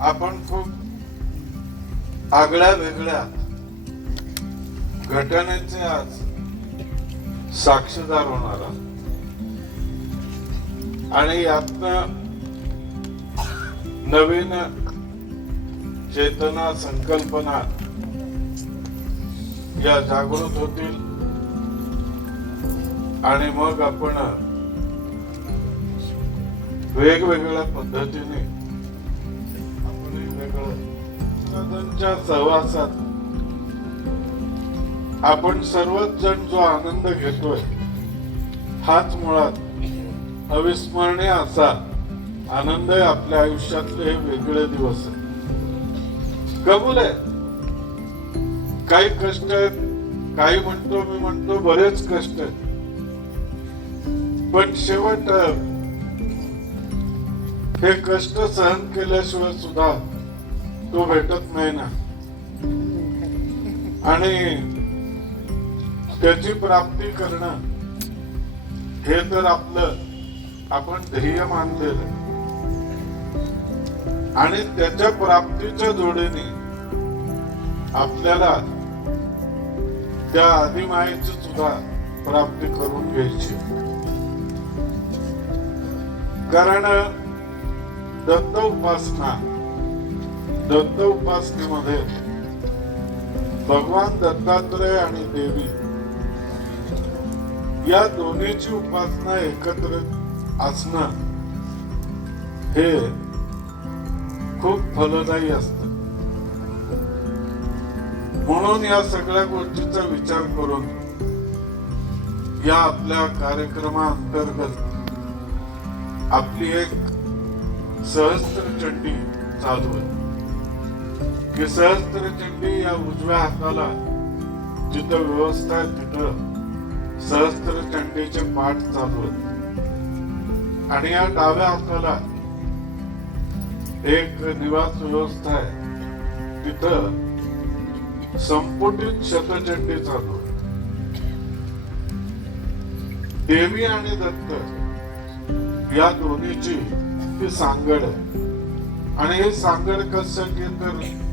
आपण खूप आगळ्या वेगळ्या घटनेचे आज साक्षीदार होणार आहोत. आणि यातनं नवीन चेतना संकल्पना या जागृत होतील आणि मग आपण वेगवेगळ्या पद्धतीने आपण सहवासात आपण सर्वच जण जो आनंद घेतोय हाच मुळात अविस्मरणीय असा आनंद आपल्या आयुष्यातले हे वेगळे दिवस आहे कबूल आहे. काही कष्ट आहेत काही म्हणतो मी म्हणतो बरेच कष्ट आहेत. पण शेवट हे कष्ट सहन केल्याशिवाय सुद्धा तो भेटत नाही ना. आणि त्याची प्राप्ती करणं हे तर आपलं आपण ध्येय मानलेलं. आणि त्याच्या प्राप्तीच्या जोडीने आपल्याला त्या आदिमायेची सुद्धा प्राप्ती करून घ्यायची. कारण दत्त उपासना दत्त उपासनेमध्ये भगवान दत्तात्रय आणि देवी या दोन्हीची उपासना एकत्र असणं हे खूप फलदायी असत. म्हणून या सगळ्या गोष्टीचा विचार करून या आपल्या कार्यक्रमाअंतर्गत आपली एक सहस्त्र चंडी चालू आहे की सहस्त्र चंडी या उजव्या हाताला जिथं व्यवस्था आहे तिथं सहस्त्र चंडीचे पाठ चालू आहेत. आणि या डाव्या हाताला एक निवास व्यवस्था आहे. तिथं संपुटित शतचंडी चालू देवी आणि दत्त या दोन्हीची ही सांगड आहे. आणि हे सांगड कसं आहे तर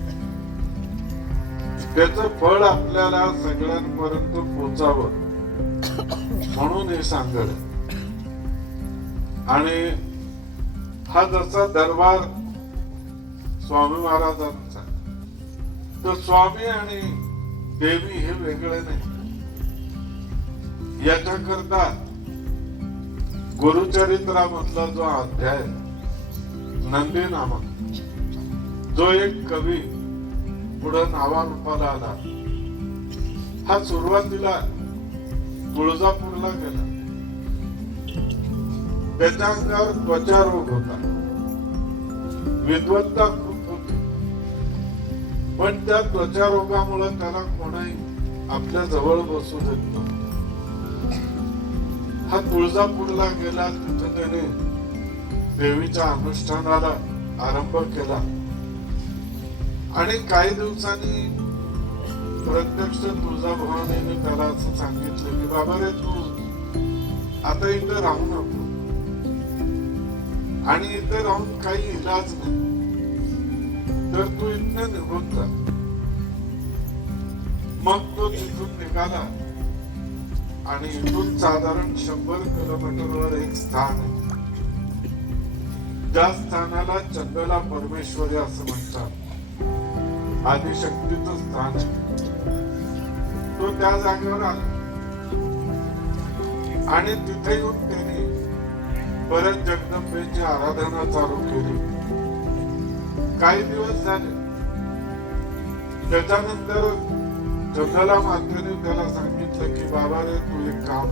त्याच फळ आपल्याला सगळ्यांपर्यंत पोचावं म्हणून हे सांगड आणि हा जसा दरबार स्वामी महाराजांचा तर स्वामी आणि देवी हे वेगळे नाही. याच्याकरता गुरुचरित्रामधला जो अध्याय नंदी नामक जो एक कवी पुढं नावारूपाला आला. हा सुरुवातीला तुळजापूरला गेला. त्याच्या अंगावर त्वचा रोग होता. विद्वत्ता खूप होती. पण त्या त्वचा रोगामुळे त्याला कोणाही आपल्या जवळ बसू देत नव्हतं. हा तुळजापूरला गेला तिथे त्याने देवीच्या अनुष्ठानाला आरंभ केला. आणि काही दिवसांनी प्रत्यक्ष तुळजाभवानीने त्याला असं सांगितलं की बाबा रे तू आता इथं राहू नको. आणि इथं राहून काही इलाज नाही. तर तू इथनं निघून जा. मग तो तिथून निघाला आणि इथून साधारण शंभर किलोमीटरवर एक स्थान आहे. त्या स्थानाला चंदला परमेश्वरी असं म्हणतात. आदिशक्तीचं स्थान तो त्या जागेवर आला. आणि तिथे येऊन त्याने परत जगदंबेची आराधना चालू केली. काही दिवस झाले. त्याच्यानंतर जंगला मातेने त्याला सांगितलं की बाबा रे तू एक काम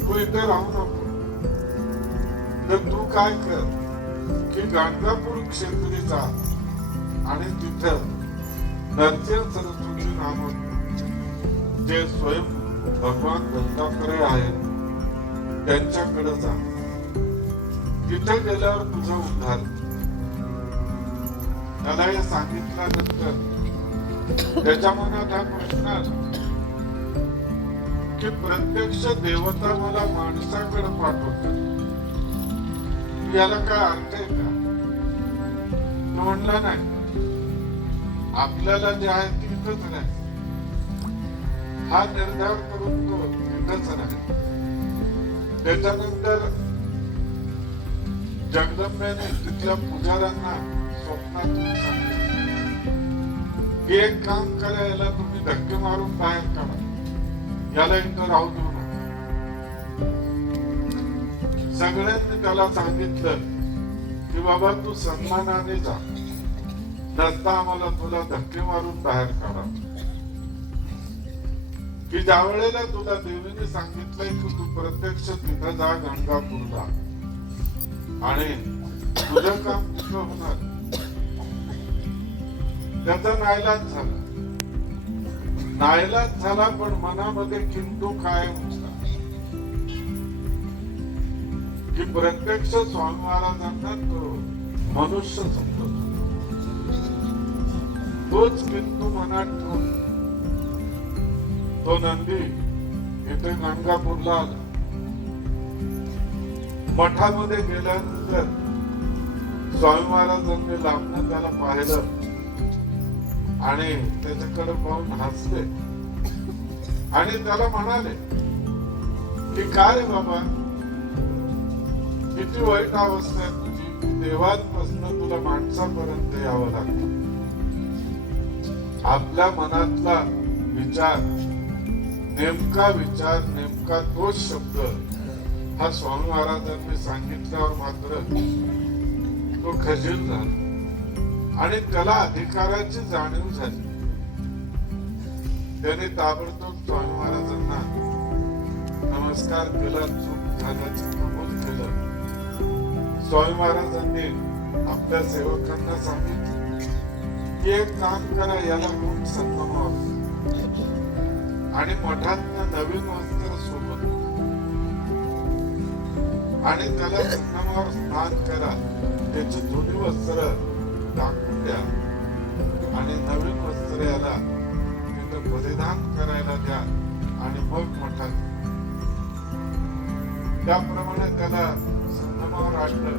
तू इथे राहू नको. तर तू काय कर? की गाणगापूर क्षेत्रीचा आणि तिथं नरसिंह सरस्वती नामक जे स्वयं भगवान दत्तात्रय आहेत त्यांच्याकडे जा. तिथे गेल्यावर तुझा उद्धार. त्याला हे सांगितल्यानंतर त्याच्या मनात हा प्रश्न आला की प्रत्यक्ष देवता मला माणसाकडे पाठवतात. याला काय अर्थ आहे का? म्हणला नाही. आपल्याला जे आहे ते युद्धच नाही. हा निर्धार करून तो युद्धच नाही. त्याच्यानंतर जगदंबेने तिथल्या पुजाऱ्यांना स्वप्नातून सांगितलं की एक काम करा याला तुम्ही धक्के मारून बाहेर काढा. याला इथं राहू देऊ नका. सगळ्यांनी त्याला सांगितलं की बाबा तू सन्मानाने जा. नसता आम्हाला तुला धक्के मारून बाहेर काढा. की ज्या वेळेला तुला देवीने सांगितलंय की तू प्रत्यक्ष तिथं जा गंगापूरला. आणि तुझं काम तिथं होणार. त्याचा नायलाच झाला. नायलाच झाला पण मनामध्ये किंतू काय होता. की प्रत्यक्ष स्वामी महाराजांना तो मनुष्य समजत. होता. तोच किंतु मनात ठेवून तो नंदी इथे गंगापूरला आला. मठामध्ये गेल्यानंतर स्वामी महाराजांनी लांबनं त्याला पाहिलं आणि त्याच्याकडे पाहून हसले. आणि त्याला म्हणाले की काय बाबा? किती वाईट अवस्था आहे तुझी. देवांपासून तुला माणसापर्यंत यावं लागतं. आपल्या मनातला विचार नेमका विचार नेमका तोच शब्द हा स्वामी महाराजांनी सांगितल्यावर मात्र तो खजील झाला. आणि त्याला अधिकाराची जाणीव झाली. त्याने ताबडतोब स्वामी महाराजांना नमस्कार केला चूक झाल्याचं नमूद केलं. स्वामी महाराजांनी आपल्या सेवकांना सांगितलं एक काम करा याला खूप संगमावर आणि मठात नवीन वस्त्र सोबत. आणि त्याला संगमावर स्नान करा. त्याची जुनी वस्त्र टाकून द्या. आणि नवीन वस्त्र याला तिथं परिधान करायला द्या. आणि मग मठात. त्याप्रमाणे त्याला संगमावर आणलं.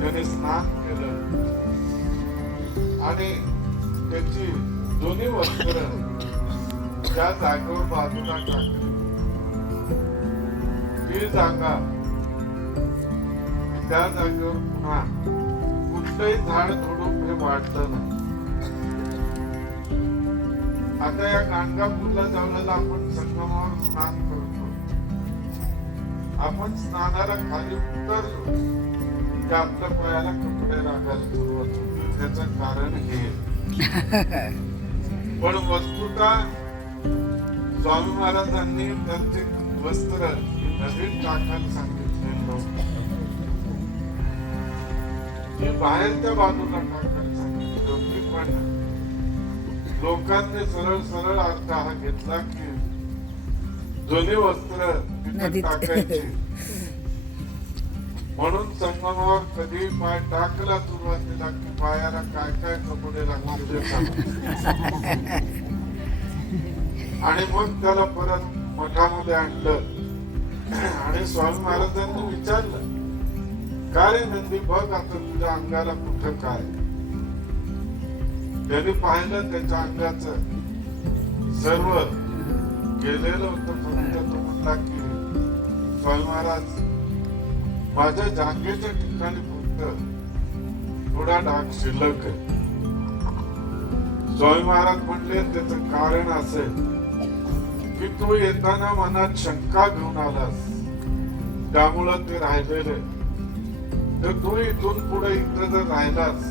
त्याने स्नान केलं. आणि त्याची दोन्ही वस्त्र त्या जागेवर बाजूला टाकली ती जागा त्या जागेवर पुन्हा कुठलंही झाड झोडून हे वाढलं नाही. आता या गाणगापूरला जावल्याला आपण संगमावर स्नान करतो. आपण स्नानाला खाली उतरलो की आपल्या पायाला कपडे लागायला त्याचं कारण हे. पण वस्तुता स्वामी महाराजांनी त्यांचे वस्त्र नवीन टाकायला नव्हतं ती बाहेरच्या बाजूला टाकायला सांगितली. होती पण लोकांनी सरळ सरळ अर्थ हा घेतला की जुनी वस्त्र. टाकायची. म्हणून संगमावर कधी पाय टाकला सुरुवातीला की पायाला काय काय कपडे लागले आणि मग त्याला परत मठामध्ये आणलं. आणि स्वामी महाराजांनी विचारलं काय रे नंदी बघ आता तुझ्या अंगाला कुठं काय? त्याने पाहिलं त्याच्या अंगाच सर्व गेलेलं होतं फक्त तो म्हणला की स्वामी महाराज माझ्या जागेच्या ठिकाणी फक्त थोडा डाग शिल्लक आहे. स्वामी महाराज म्हणले त्याच कारण असेल की तू येताना मनात शंका घेऊन आलास. त्यामुळं ते राहिलेले तर तू इथून पुढे इथं जर राहिलास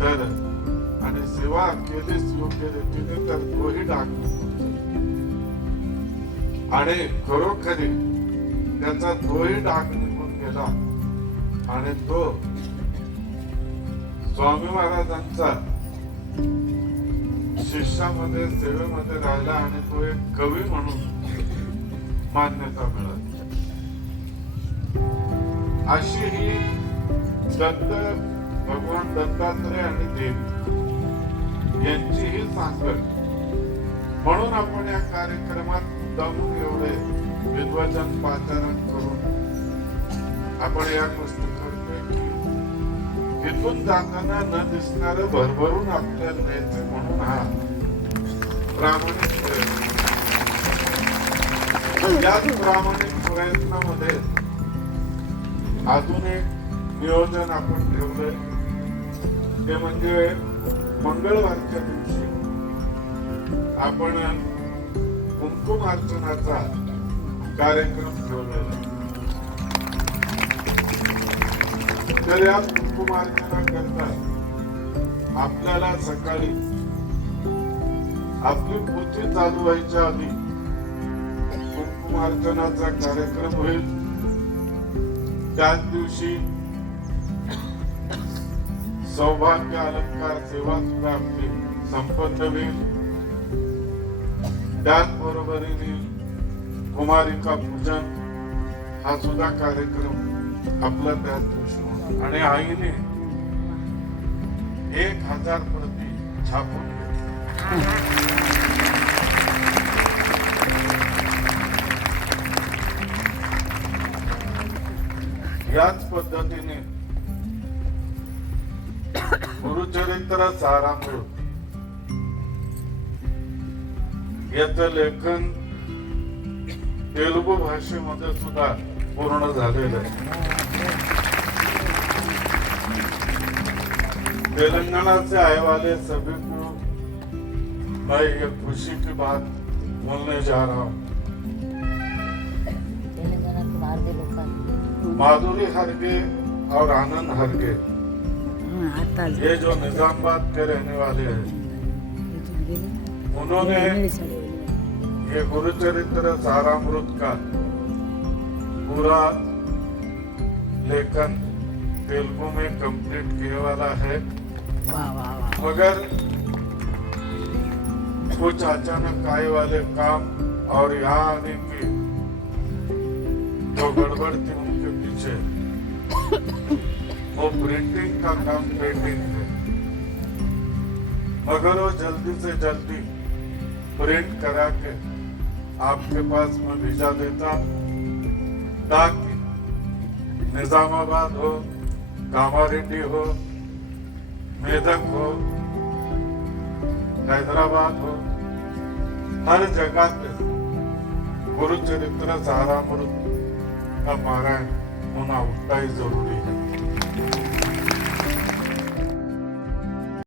तर आणि सेवा केलीस योग्य रीतीने तर तोही डाग आणि खरोखरी त्याचा तोही डाग निघून आणि तो स्वामी महाराजांचा शिष्यामध्ये सेवेमध्ये राहिला आणि तो एक कवी म्हणून मान्यता मिळाली अशी ही दत्त भगवान दत्तात्रय आणि देवी यांची ही सांगड म्हणून आपण या कार्यक्रमात मुद्दामून एवढे विद्वजन पाचारण करून आपण या पुस्तकात करतोय इथून जाताना न दिसणार भरभरून आपल्याला न्यायचं म्हणून हा प्रामाणिक प्रयत्न. याच प्रामाणिक प्रयत्नामध्ये अजून एक नियोजन आपण ठेवलंय. ते म्हणजे मंगळवारच्या दिवशी आपण कुंकुम अर्चनाचा कार्यक्रम ठेवलेला आहे. तर या करता आपल्याला सकाळी आपली पोथी चालू व्हायच्या आधी कुंकुमार्चनाचा कार्यक्रम होईल त्याच दिवशी सौभाग्य अलंकार सेवा सुद्धा आपली संपन्न होईल त्याचबरोबरीने कुमारिका पूजन हा सुद्धा कार्यक्रम आपला त्याच दिवशी आणि आईने एक हजार प्रती छापून याच पद्धतीने गुरुचरित्र सारामृत याच लेखन तेलुगू भाषेमध्ये सुद्धा पूर्ण झालेलं आहे. तेलंगाना से आए वाले सभी को मैं ये खुशी की बात बोलने जा रहा हूँ माधुरी हरगे और आनंद हरगे हाँ। ये जो निजामबाद के रहने वाले हैं उन्होंने। ये गुरुचरित्र सारामृत का पूरा लेखन तेलुगु में कंप्लीट किए वाला है मगर कुछ अचानक आए वाले काम और यहाँ आने की जो गड़बड़ थी उनके पीछे। वो प्रिंटिंग का काम पेंटिंग थे। मगर वो जल्दी से जल्दी प्रिंट करा के आपके पास मैं भेजा देता ताकि निजामाबाद हो कामारेड्डी हो मेदक हो हैदराबाद हो हर जगह पे गुरुचरित्र सारामृत का पारायण होना उतना ही जरूरी है।